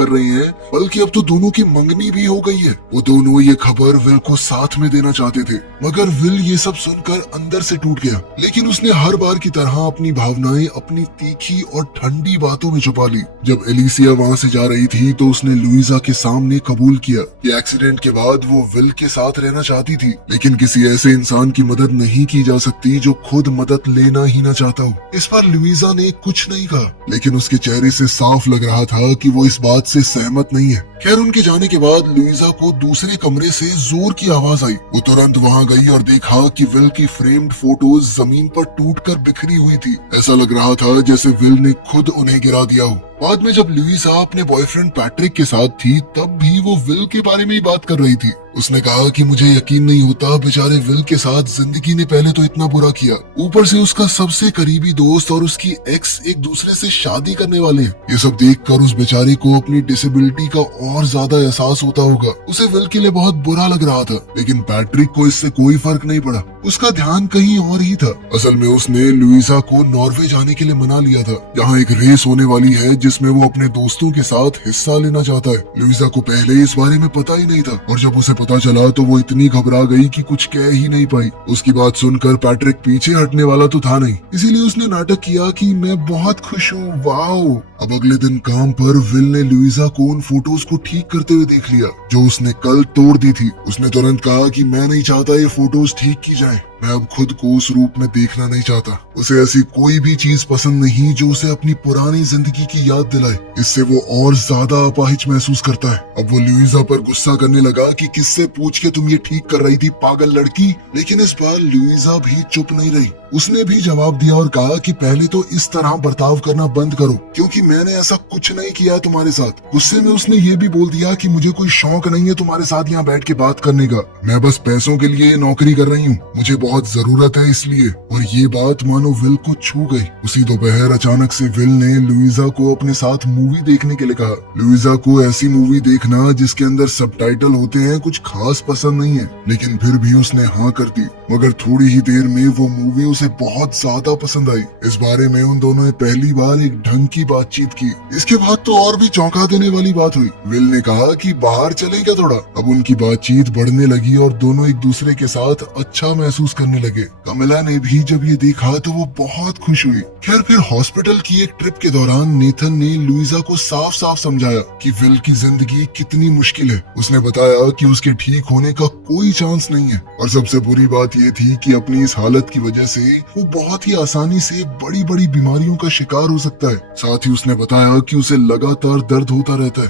कर रहे हैं, बल्कि अब तो दोनों की मंगनी भी हो गई है। वो दोनों ये खबर विल को साथ में देना चाहते थे, मगर विल ये सब सुनकर अंदर से टूट गया। लेकिन उसने हर बार की तरह अपनी भावनाएं अपनी तीखी और ठंडी बातों में छुपा ली। जब एलिसिया वहाँ से जा रही थी तो उसने लुइजा के सामने कबूल किया कि एक्सीडेंट के बाद वो विल के साथ रहना चाहती थी, लेकिन किसी ऐसे इंसान की मदद नहीं की जा सकती जो खुद मदद लेना ही ना चाहता हो। इस पर लुइजा ने कुछ नहीं कहा, लेकिन उसके चेहरे से साफ लग रहा था कि वो इस बात से सहमत नहीं है। खैर, उनके जाने के बाद लुइजा को दूसरे कमरे से जोर की आवाज आई। वो तुरंत वहाँ गई और देखा कि विल की फ्रेम्ड फोटोज जमीन पर टूटकर बिखरी हुई थी। ऐसा लग रहा था जैसे विल ने खुद उन्हें गिरा दिया हो। बाद में जब लुइजा अपने बॉयफ्रेंड पैट्रिक के साथ थी, तब भी वो विल के बारे में ही बात कर रही थी। उसने कहा कि मुझे यकीन नहीं होता, बेचारे विल के साथ जिंदगी ने पहले तो इतना बुरा किया, ऊपर से उसका सबसे करीबी दोस्त और उसकी एक्स एक दूसरे से शादी करने वाले हैं। ये सब देखकर उस बेचारे को अपनी डिसेबिलिटी का और ज्यादा एहसास होता होगा। उसे विल के लिए बहुत बुरा लग रहा था, लेकिन पैट्रिक को इससे कोई फर्क नहीं पड़ा। उसका ध्यान कहीं और ही था। असल में उसने लुइजा को नॉर्वे जाने के लिए मना लिया था, जहाँ एक रेस होने वाली है जिसमें वो अपने दोस्तों के साथ हिस्सा लेना चाहता है। लुइजा को पहले इस बारे में पता ही नहीं था, और जब उसे पता चला तो वो इतनी घबरा गई कि कुछ कह ही नहीं पाई। उसकी बात सुनकर पैट्रिक पीछे हटने वाला तो था नहीं, इसीलिए उसने नाटक किया कि मैं बहुत खुश हूँ, वाओ। अब अगले दिन काम पर विल ने लुइजा को उन फोटोज को ठीक करते हुए देख लिया जो उसने कल तोड़ दी थी। उसने तुरंत कहा कि मैं नहीं चाहता ये फोटोज ठीक की जाए, मैं अब खुद को उस रूप में देखना नहीं चाहता। उसे ऐसी कोई भी चीज पसंद नहीं जो उसे अपनी पुरानी जिंदगी की याद दिलाए। इससे वो और ज्यादा अपाहिज महसूस करता है। अब वो लुइजा पर गुस्सा करने लगा कि किससे पूछ के तुम ये ठीक कर रही थी, पागल लड़की। लेकिन इस बार लुइजा भी चुप नहीं रही। उसने भी जवाब दिया और कहा कि पहले तो इस तरह बर्ताव करना बंद करो, क्योंकि मैंने ऐसा कुछ नहीं किया तुम्हारे साथ। गुस्से में उसने ये भी बोल दिया कि मुझे कोई शौक नहीं है तुम्हारे साथ यहाँ बैठ के बात करने का, मैं बस पैसों के लिए नौकरी कर रही हूँ, मुझे बहुत जरूरत है इसलिए। और ये बात मानो विल को छू गई। उसी दोपहर अचानक से विल ने लुइजा को अपने साथ मूवी देखने के लिए कहा। लुइजा को ऐसी मूवी देखना जिसके अंदर सबटाइटल होते हैं कुछ खास पसंद नहीं है, लेकिन फिर भी उसने हाँ कर दी। मगर थोड़ी ही देर में वो मूवी उसे बहुत ज्यादा पसंद आई। इस बारे में उन दोनों ने पहली बार एक ढंग की बातचीत की। इसके बाद तो और भी चौंका देने वाली बात हुई। विल ने कहा कि बाहर चलें क्या थोड़ा। अब उनकी बातचीत बढ़ने लगी और दोनों एक दूसरे के साथ अच्छा महसूस करने लगे। कमिला ने भी जब ये देखा तो वो बहुत खुश हुई। खैर, फिर हॉस्पिटल की एक ट्रिप के दौरान नेथन ने लुइजा को साफ साफ समझाया कि विल की जिंदगी कितनी मुश्किल है। उसने बताया कि उसके ठीक होने का कोई चांस नहीं है, और सबसे बुरी बात ये थी कि अपनी इस हालत की वजह से वो बहुत ही आसानी से बड़ी बड़ी बीमारियों का शिकार हो सकता है। साथ ही उसने बताया कि उसे लगातार दर्द होता रहता है।